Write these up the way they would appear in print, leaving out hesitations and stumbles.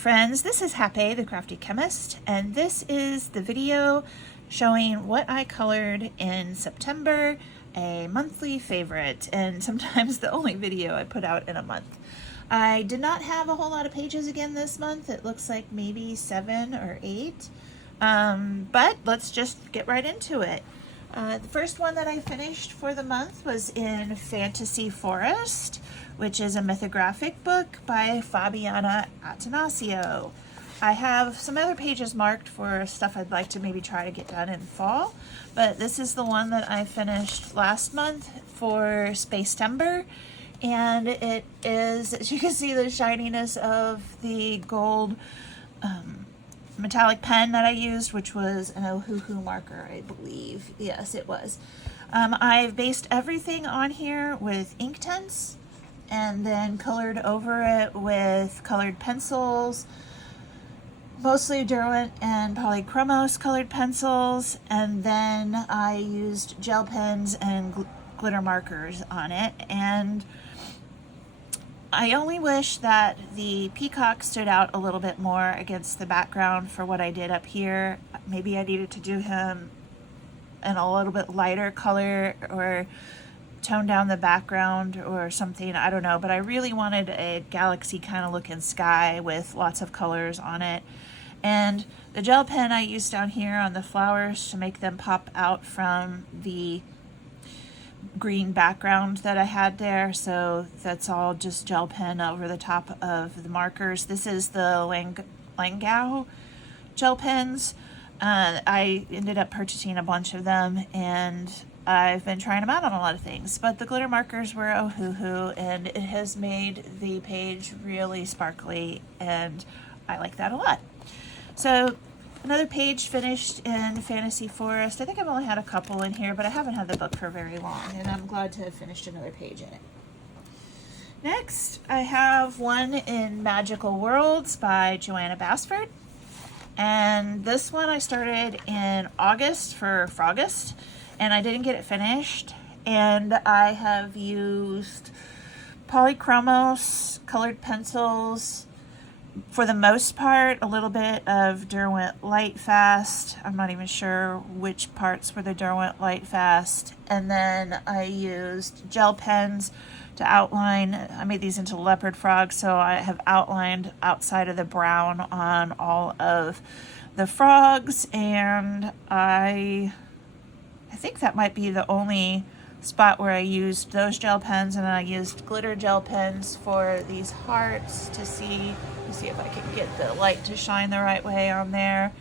friends, this is Happy the Crafty Chemist, and this is the video showing what I colored in September, a monthly favorite, and sometimes the only video I put out in a month. I did not have a whole lot of pages again this month. It looks like maybe 7 or 8, but let's just get right into it. The first one that I finished for the month was in Fantasy Forest, which is a mythographic book by Fabiana Attanasio. I have some other pages marked for stuff I'd like to maybe try to get done in fall, but this is the one that I finished last month for Spacember, and it is, as you can see, the shininess of the gold metallic pen that I used, which was an Ohuhu marker, I believe. Yes, it was. I've based everything on here with Inktense and then colored over it with colored pencils, mostly Derwent and Polychromos colored pencils, and then I used gel pens and glitter markers on it. And I only wish that the peacock stood out a little bit more against the background for what I did up here. Maybe I needed to do him in a little bit lighter color or tone down the background or something, I don't know, but I really wanted a galaxy kind of looking sky with lots of colors on it. And the gel pen I used down here on the flowers to make them pop out from the green background that I had there, so that's all just gel pen over the top of the markers. This is the Langau gel pens. I ended up purchasing a bunch of them, and I've been trying them out on a lot of things, but the glitter markers were Ohuhu, and it has made the page really sparkly, and I like that a lot. So another page finished in Fantasy Forest. I think I've only had a couple in here, but I haven't had the book for very long, and I'm glad to have finished another page in it. Next, I have one in Magical Worlds by Joanna Basford. And this one I started in August for Frogust, and I didn't get it finished. And I have used Polychromos colored pencils, for the most part, a little bit of Derwent Lightfast. I'm not even sure which parts were the Derwent Lightfast. And then I used gel pens to outline. I made these into leopard frogs, so I have outlined outside of the brown on all of the frogs. And I think that might be the only spot where I used those gel pens, and then I used glitter gel pens for these hearts to see if I can get the light to shine the right way on there.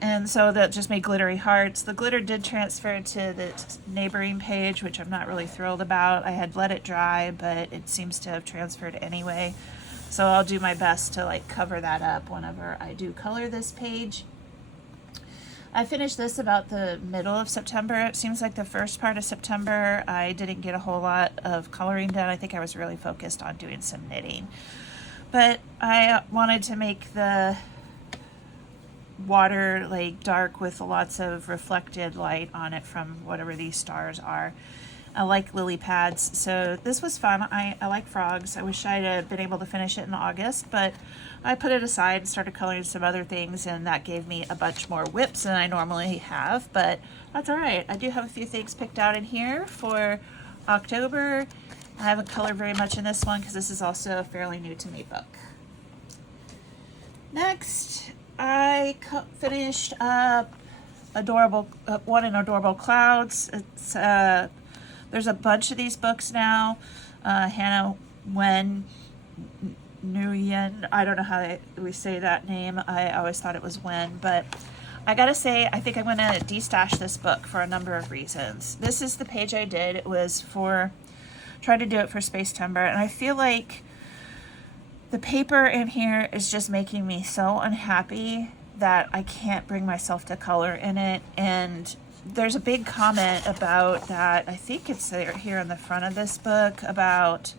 And so that just made glittery hearts. The glitter did transfer to the neighboring page, which I'm not really thrilled about. I had let it dry, but it seems to have transferred anyway. So I'll do my best to cover that up whenever I do color this page. I finished this about the middle of September. It seems like the first part of September I didn't get a whole lot of coloring done. I think I was really focused on doing some knitting. But I wanted to make the water dark with lots of reflected light on it from whatever these stars are. I like lily pads, so this was fun. I like frogs. I wish I'd have been able to finish it in August, but I put it aside and started coloring some other things, and that gave me a bunch more whips than I normally have, but that's all right. I do have a few things picked out in here for October. I haven't colored very much in this one because this is also a fairly new to me book. Next, I finished up one in Adorable Clouds. It's there's a bunch of these books now. Hannah Wen Nguyen, I don't know how we say that name. I always thought it was Wen, but I gotta say, I think I'm gonna destash this book for a number of reasons. This is the page I did. It was tried to do it for Spacember, and I feel like the paper in here is just making me so unhappy that I can't bring myself to color in it. And there's a big comment about that. I think it's here in the front of this book about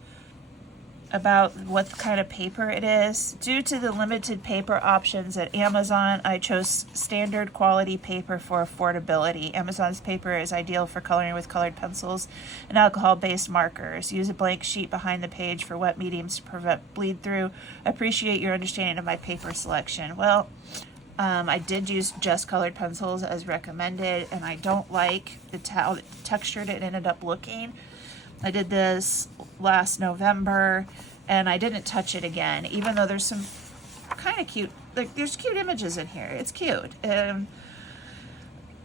about what kind of paper it is. Due to the limited paper options at Amazon, I chose standard quality paper for affordability. Amazon's paper is ideal for coloring with colored pencils and alcohol-based markers. Use a blank sheet behind the page for wet mediums to prevent bleed through. I appreciate your understanding of my paper selection. Well, I did use just colored pencils as recommended, and I don't like how textured it ended up looking. I did this last November, and I didn't touch it again, even though there's some kind of cute, like there's cute images in here. It's cute.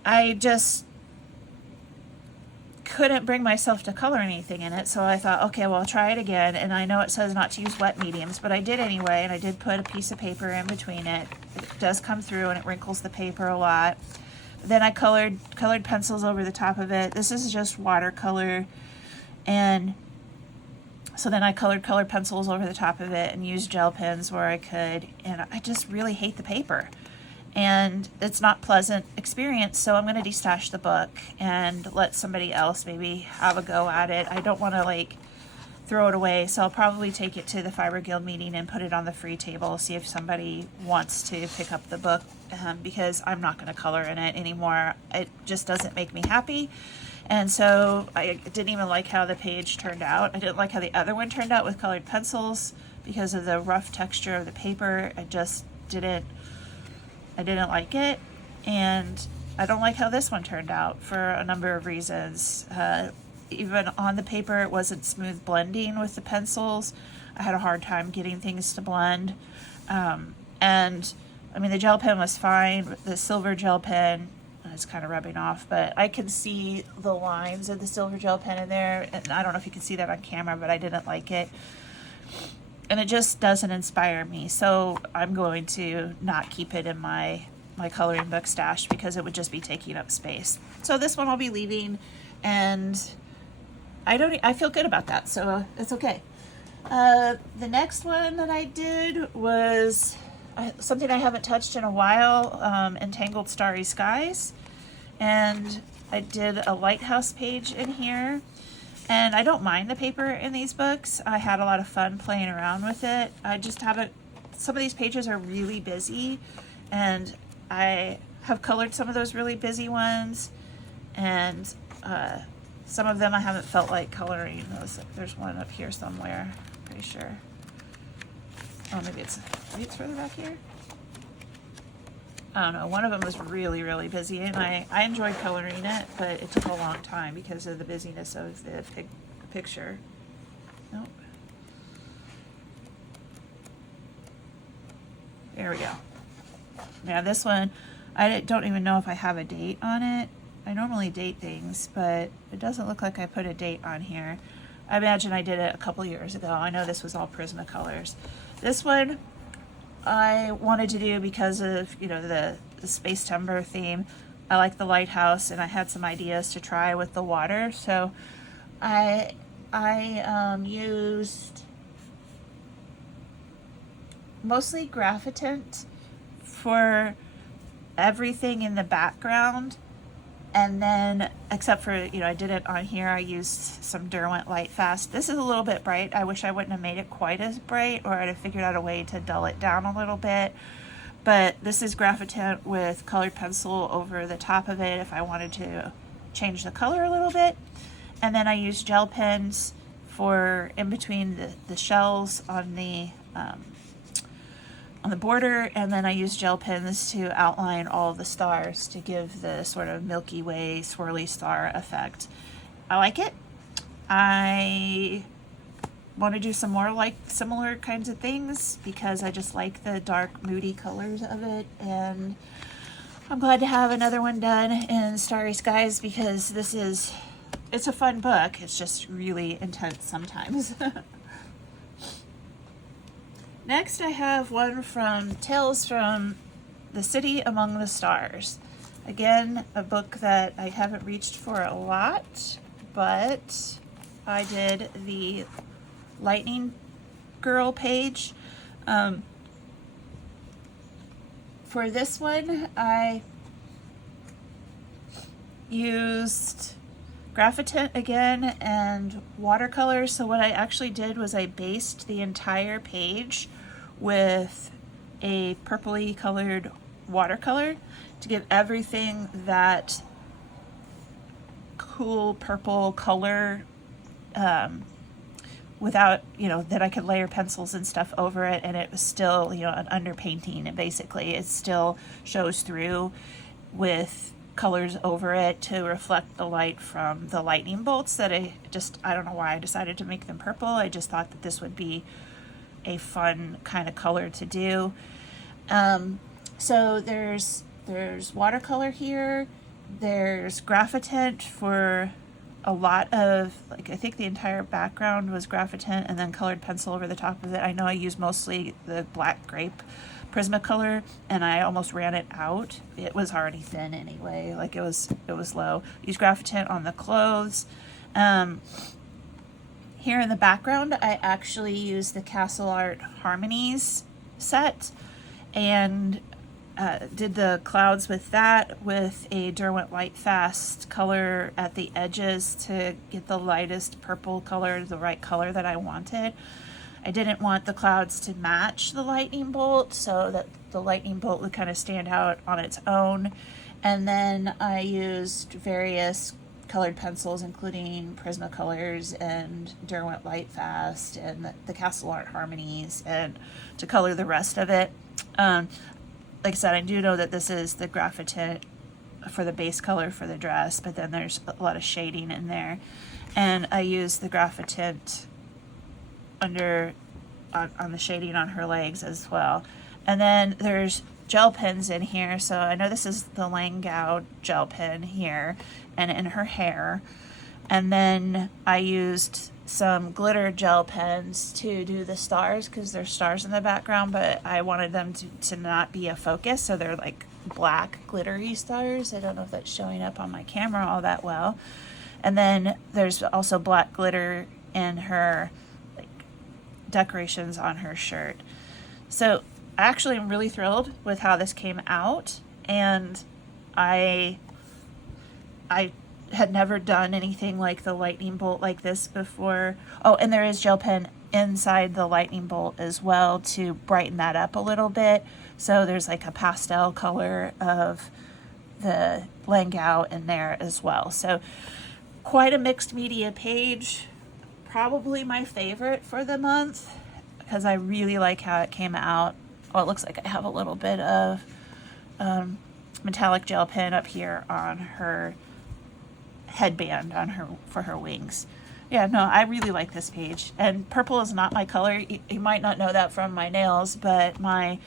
I just couldn't bring myself to color anything in it, so I thought, okay, well, I'll try it again. And I know it says not to use wet mediums, but I did anyway, and I did put a piece of paper in between it. It does come through, and it wrinkles the paper a lot. Then I colored pencils over the top of it. This is just watercolor. And so then I colored pencils over the top of it and used gel pens where I could, and I just really hate the paper. And it's not a pleasant experience, so I'm going to destash the book and let somebody else maybe have a go at it. I don't want to like throw it away, so I'll probably take it to the Fiber Guild meeting and put it on the free table, see if somebody wants to pick up the book, because I'm not going to color in it anymore. It just doesn't make me happy. And so I didn't even like how the page turned out. I didn't like how the other one turned out with colored pencils because of the rough texture of the paper. I didn't like it. And I don't like how this one turned out for a number of reasons. Even on the paper, it wasn't smooth blending with the pencils. I had a hard time getting things to blend. And I mean, the gel pen was fine. The silver gel pen, it's kind of rubbing off, but I can see the lines of the silver gel pen in there, and I don't know if you can see that on camera, but I didn't like it, and it just doesn't inspire me, so I'm going to not keep it in my coloring book stash because it would just be taking up space. So this one I'll be leaving, and I feel good about that, so it's okay. The next one that I did was something I haven't touched in a while, Entangled Starry Skies. And I did a lighthouse page in here. And I don't mind the paper in these books. I had a lot of fun playing around with it. I just haven't, some of these pages are really busy. And I have colored some of those really busy ones. And some of them I haven't felt like coloring. There's one up here somewhere, pretty sure. Oh, maybe it's further back here. I don't know. One of them was really, really busy, and I enjoyed coloring it, but it took a long time because of the busyness of the picture. Nope. There we go. Now this one, I don't even know if I have a date on it. I normally date things, but it doesn't look like I put a date on here. I imagine I did it a couple years ago. I know this was all Prismacolors. This one I wanted to do because of, you know, the Space Timber theme. I like the lighthouse, and I had some ideas to try with the water. So I used mostly Graphitant for everything in the background. And then, except for, you know, I did it on here, I used some Derwent Lightfast. This is a little bit bright. I wish I wouldn't have made it quite as bright, or I'd have figured out a way to dull it down a little bit. But this is Graphitant with colored pencil over the top of it if I wanted to change the color a little bit. And then I used gel pens for in between the shells on the border, and then I used gel pens to outline all of the stars to give the sort of Milky Way swirly star effect. I like it. I want to do some more like similar kinds of things because I just like the dark, moody colors of it, and I'm glad to have another one done in Starry Skies because it's a fun book. It's just really intense sometimes. Next, I have one from Tales from the City Among the Stars. Again, a book that I haven't reached for a lot, but I did the Lightning Girl page. For this one, I used Graphitint again and watercolor. So what I actually did was I based the entire page with a purpley colored watercolor to give everything that cool purple color, without, you know, that I could layer pencils and stuff over it, and it was still, you know, an underpainting, and basically it still shows through with colors over it to reflect the light from the lightning bolts that I don't know why I decided to make them purple. I just thought that this would be a fun kind of color to do. So there's watercolor here, there's graphitint for a lot of, like, I think the entire background was graphitint and then colored pencil over the top of it. I know I used mostly the black grape Prismacolor, and I almost ran it out. It was already thin anyway, like it was low. Use graphitint on the clothes. Here in the background, I actually used the Castle Art Harmonies set and did the clouds with that, with a Derwent Lightfast color at the edges to get the lightest purple color, the right color that I wanted. I didn't want the clouds to match the lightning bolt, so that the lightning bolt would kind of stand out on its own. And then I used various colored pencils, including Prismacolors and Derwent Lightfast and the Castle Art Harmonies, and to color the rest of it. Like I said, I do know that this is the graphitint for the base color for the dress, but then there's a lot of shading in there. And I used the graphitint under on the shading on her legs as well. And then there's gel pens in here. So I know this is the Langau gel pen here and in her hair. And then I used some glitter gel pens to do the stars, because there's stars in the background, but I wanted them to not be a focus, so they're like black glittery stars. I don't know if that's showing up on my camera all that well. And then there's also black glitter in her like decorations on her shirt. So I actually am really thrilled with how this came out, and I had never done anything like the lightning bolt like this before. Oh, and there is gel pen inside the lightning bolt as well to brighten that up a little bit. So there's like a pastel color of the Langau in there as well. So quite a mixed media page. Probably my favorite for the month because I really like how it came out. Oh, it looks like I have a little bit of metallic gel pen up here on her headband on her for her wings. Yeah, no, I really like this page. And purple is not my color. You might not know that from my nails, but my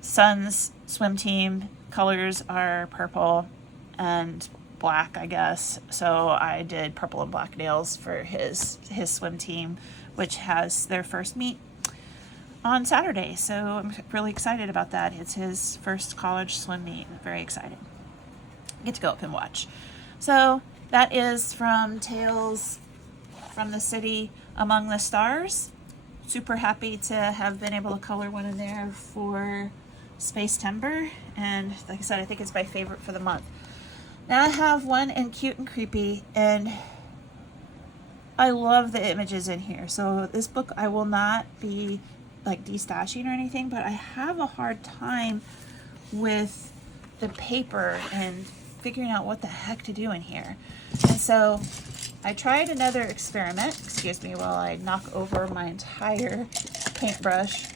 son's swim team colors are purple and black, I guess. So I did purple and black nails for his swim team, which has their first meet on Saturday. So I'm really excited about that. It's his first college swim meet. I'm very excited. I get to go up and watch. So that is from Tales from the City Among the Stars. Super happy to have been able to color one in there for Space Timber. And like I said, I think it's my favorite for the month. Now I have one in Cute and Creepy, and I love the images in here. So this book I will not be like destashing or anything, but I have a hard time with the paper and figuring out what the heck to do in here. And so I tried another experiment. Excuse me while I knock over my entire paintbrush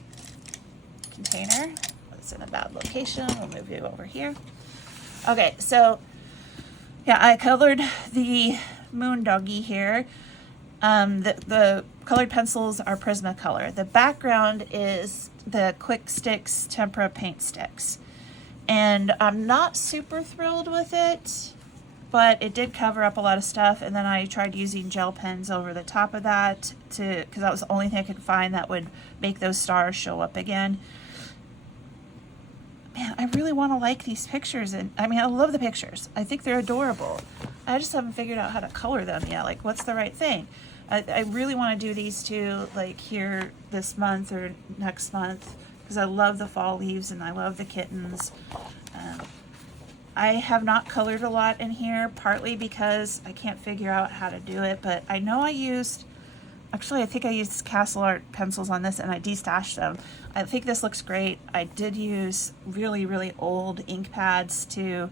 container. It's in a bad location. We'll move you over here. Okay, so yeah, I colored the moon doggy here. The colored pencils are Prismacolor. The background is the Quick Sticks Tempera paint sticks. And I'm not super thrilled with it, but it did cover up a lot of stuff. And then I tried using gel pens over the top of that because that was the only thing I could find that would make those stars show up again. Man, I really want to like these pictures. And I mean, I love the pictures. I think they're adorable. I just haven't figured out how to color them yet. Like, what's the right thing? I really want to do these two like here this month or next month, because I love the fall leaves and I love the kittens. I have not colored a lot in here, partly because I can't figure out how to do it, but I know I used, actually I think I used Castle Art pencils on this and I destashed them. I think this looks great. I did use really, really old ink pads to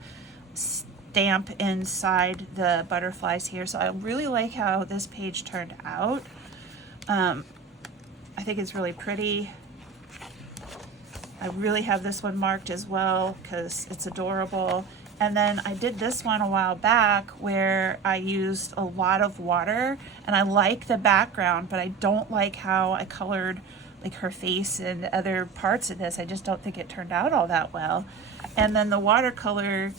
stamp inside the butterflies here, so I really like how this page turned out. I think it's really pretty. I really have this one marked as well because it's adorable. And then I did this one a while back where I used a lot of water, and I like the background, but I don't like how I colored like her face and other parts of this. I just don't think it turned out all that well. And then the watercolor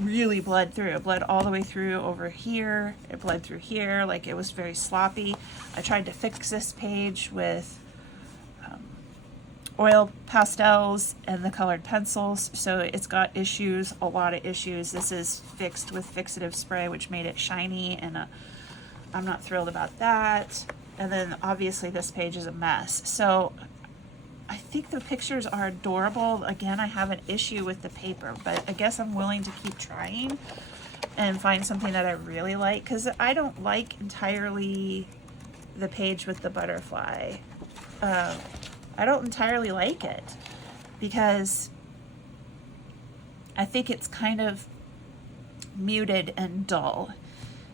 really bled through. It bled all the way through over here. It bled through here, like it was very sloppy. I tried to fix this page with oil pastels and the colored pencils, so it's got issues, a lot of issues. This is fixed with fixative spray, which made it shiny, and I'm not thrilled about that. And then obviously this page is a mess. So I think the pictures are adorable. Again, I have an issue with the paper, but I guess I'm willing to keep trying and find something that I really like, because I don't like entirely the page with the butterfly. I don't entirely like it because I think it's kind of muted and dull,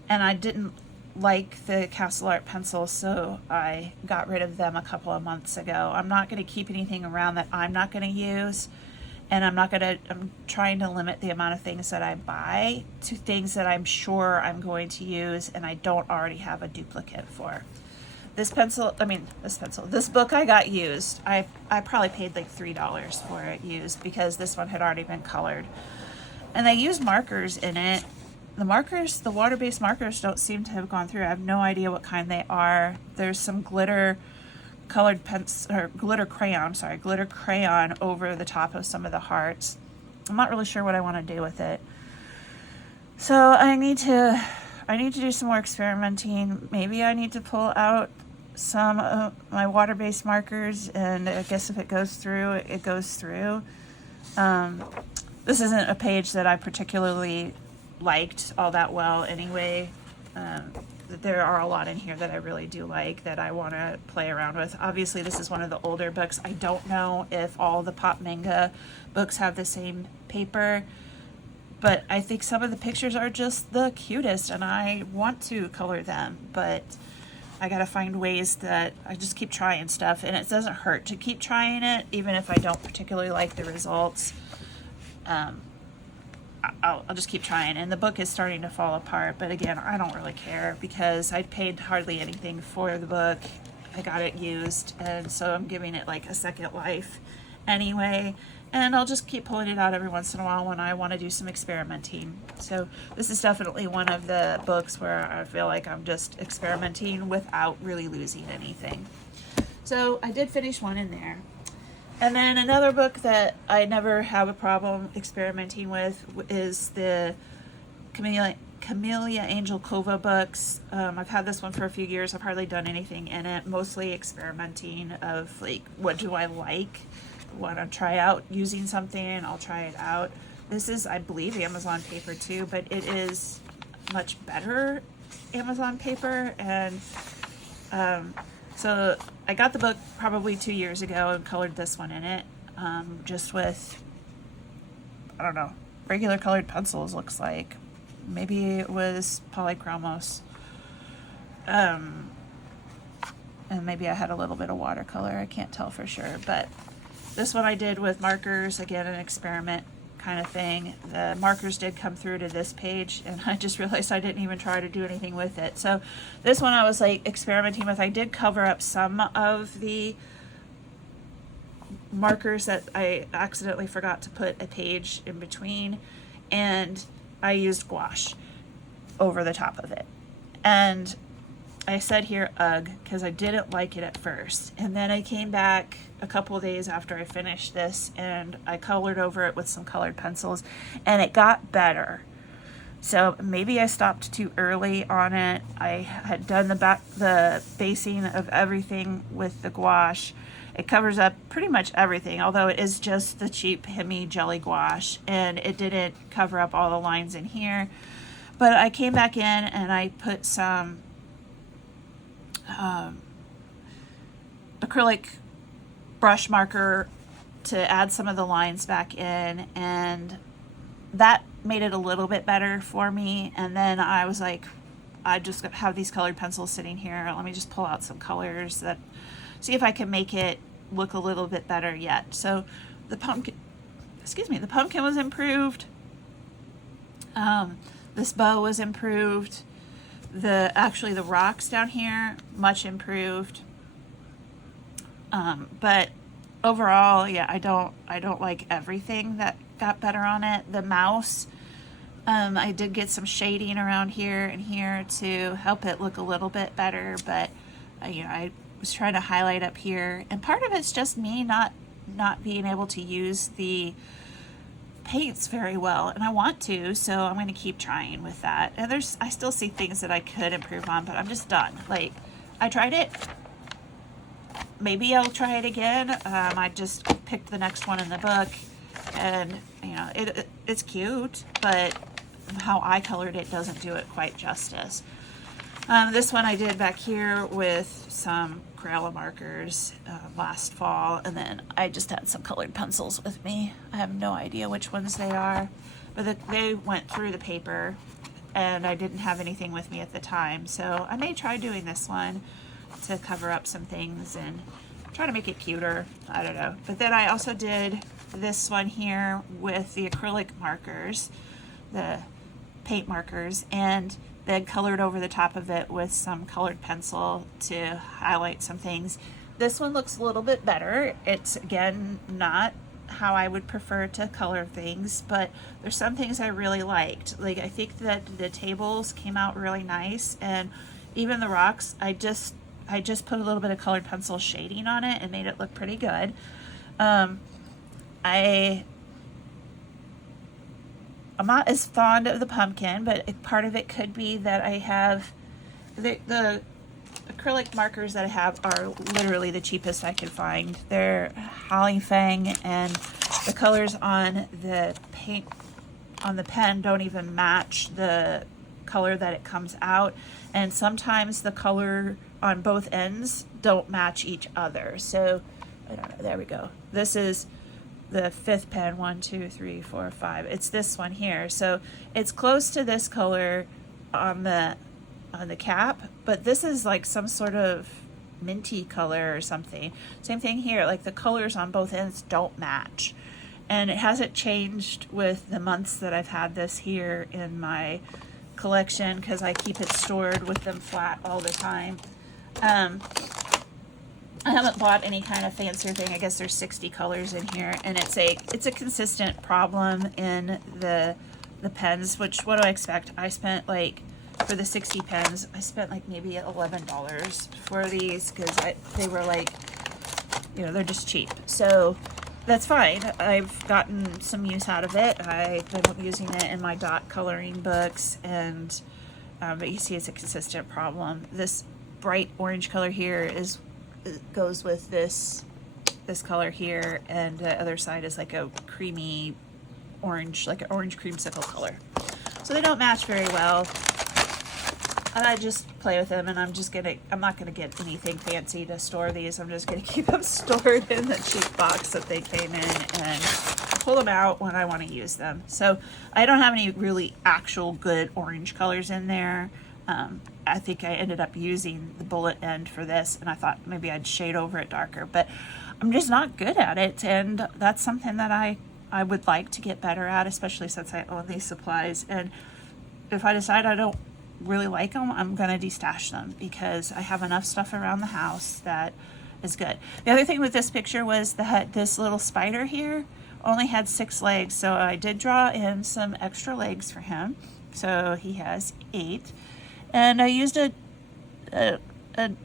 and I didn't like the Castle Art pencils, so I got rid of them a couple of months ago. I'm not going to keep anything around that I'm not going to use, and I'm trying to limit the amount of things that I buy to things that I'm sure I'm going to use and I don't already have a duplicate for. This book I got used. I probably paid like $3 for it used because this one had already been colored. And they used markers in it. The water-based markers don't seem to have gone through. I have no idea what kind they are. There's some glitter colored pencil, or glitter crayon over the top of some of the hearts. I'm not really sure what I want to do with it. So I need to do some more experimenting. Maybe I need to pull out some of my water-based markers, and I guess if it goes through, it goes through. This isn't a page that I particularly liked all that well anyway. There are a lot in here that I really do like that I want to play around with. Obviously, this is one of the older books. I don't know if all the Pop Manga books have the same paper, but I think some of the pictures are just the cutest, and I want to color them, but I gotta find ways that I just keep trying stuff, and it doesn't hurt to keep trying it, even if I don't particularly like the results. I'll just keep trying, and the book is starting to fall apart, but again, I don't really care because I paid hardly anything for the book. I got it used, and so I'm giving it like a second life anyway, and I'll just keep pulling it out every once in a while when I want to do some experimenting. So this is definitely one of the books where I feel like I'm just experimenting without really losing anything. So I did finish one in there. And then another book that I never have a problem experimenting with is the Camellia Angel Kova books. I've had this one for a few years. I've hardly done anything in it, mostly experimenting of like, what do I like? Want to try out using something, and I'll try it out. This is, I believe, Amazon paper too, but it is much better Amazon paper. And so I got the book probably 2 years ago and colored this one in it, just with, I don't know, regular colored pencils, looks like. Maybe it was polychromos. And maybe I had a little bit of watercolor. I can't tell for sure, but this one I did with markers, again, an experiment kind of thing. The markers did come through to this page, and I just realized I didn't even try to do anything with it. So this one I was like experimenting with. I did cover up some of the markers that I accidentally forgot to put a page in between, and I used gouache over the top of it. And I said here, ugh, because I didn't like it at first. And then I came back a couple of days after I finished this, and I colored over it with some colored pencils, and it got better. So maybe I stopped too early on it. I had done the basing of everything with the gouache. It covers up pretty much everything, although it is just the cheap Hemi Jelly Gouache, and it didn't cover up all the lines in here. But I came back in and I put some acrylic brush marker to add some of the lines back in, and that made it a little bit better for me. And then I was like, I just have these colored pencils sitting here. Let me just pull out some colors that see if I can make it look a little bit better yet. So the pumpkin, the pumpkin was improved. This bow was improved. Actually the rocks down here, much improved. But overall, yeah, I don't like everything that got better on it. The mouse, I did get some shading around here and here to help it look a little bit better, but you know, I was trying to highlight up here, and part of it's just me not being able to use the paints very well, and I want to, so I'm going to keep trying with that. And I still see things that I could improve on, but I'm just done. Like, I tried it. Maybe I'll try it again. I just picked the next one in the book, and you know, it's cute, but how I colored it doesn't do it quite justice. This one I did back here with some Crayola markers last fall, and then I just had some colored pencils with me. I have no idea which ones they are, but they went through the paper, and I didn't have anything with me at the time, so I may try doing this one to cover up some things and try to make it cuter. I don't know. But then I also did this one here with the acrylic markers, the paint markers, and then colored over the top of it with some colored pencil to highlight some things. This one looks a little bit better. It's, again, not how I would prefer to color things, but there's some things I really liked. Like, I think that the tables came out really nice, and even the rocks, I just put a little bit of colored pencil shading on it and made it look pretty good. I'm not as fond of the pumpkin, but part of it could be that I have the acrylic markers that I have are literally the cheapest I could find. They're Holly Fang, and the colors on the paint on the pen don't even match the color that it comes out, and sometimes the color on both ends don't match each other. So I don't know, there we go. This is the fifth pen, 1, 2, 3, 4, 5. It's this one here. So it's close to this color on the cap, but this is like some sort of minty color or something. Same thing here, like the colors on both ends don't match. And it hasn't changed with the months that I've had this here in my collection, because I keep it stored with them flat all the time. I haven't bought any kind of fancier thing. I guess there's 60 colors in here, and it's a consistent problem in the pens, which, what do I expect? I spent, like, for the 60 pens, I spent like maybe $11 for these, because they were like, you know, they're just cheap. So that's fine. I've gotten some use out of it. I've been using it in my dot coloring books, and but you see it's a consistent problem. This bright orange color here goes with this color here, and the other side is like a creamy orange, like an orange creamsicle color. So they don't match very well. And I just play with them, and I'm not gonna get anything fancy to store these. I'm just gonna keep them stored in the cheap box that they came in, and pull them out when I want to use them. So I don't have any really actual good orange colors in there. I think I ended up using the bullet end for this, and I thought maybe I'd shade over it darker, but I'm just not good at it, and that's something that I would like to get better at, especially since I own these supplies. And if I decide I don't really like them, I'm gonna destash them, because I have enough stuff around the house that is good. The other thing with this picture was that this little spider here only had 6 legs, so I did draw in some extra legs for him, so he has 8. And I used a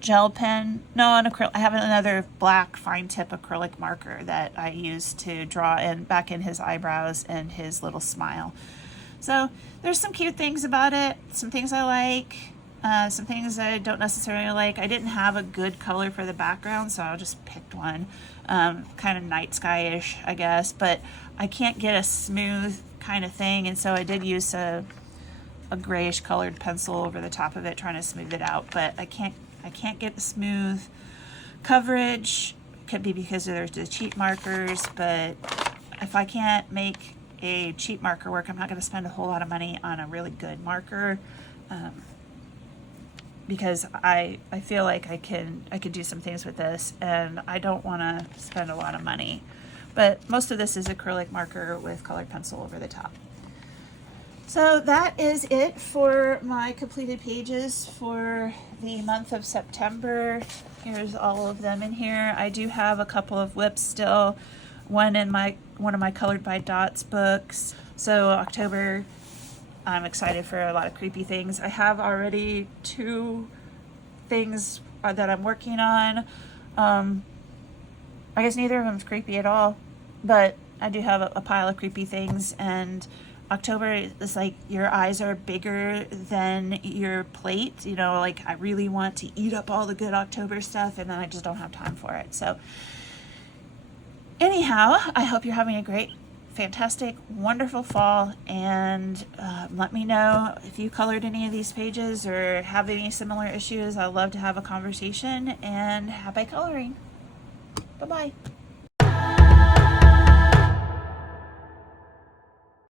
gel pen, no, an acrylic. I have another black fine tip acrylic marker that I used to draw back in his eyebrows and his little smile. So there's some cute things about it, some things I like, some things I don't necessarily like. I didn't have a good color for the background, so I just picked one, kind of night sky-ish, I guess, but I can't get a smooth kind of thing, and so I did use a grayish colored pencil over the top of it trying to smooth it out, but I can't get the smooth coverage. Could be because there's the cheat markers, but if I can't make a cheat marker work, I'm not going to spend a whole lot of money on a really good marker, because I feel like I could do some things with this, and I don't want to spend a lot of money. But most of this is acrylic marker with colored pencil over the top. So that is it for my completed pages for the month of September. Here's all of them in here. I do have a couple of whips still, one of my Colored by Dots books. So October, I'm excited for a lot of creepy things. I have already 2 things that I'm working on. I guess neither of them is creepy at all, but I do have a pile of creepy things, and October is like your eyes are bigger than your plate. You know, like I really want to eat up all the good October stuff, and then I just don't have time for it. So anyhow, I hope you're having a great, fantastic, wonderful fall, and let me know if you colored any of these pages or have any similar issues. I'd love to have a conversation, and happy coloring. Bye-bye.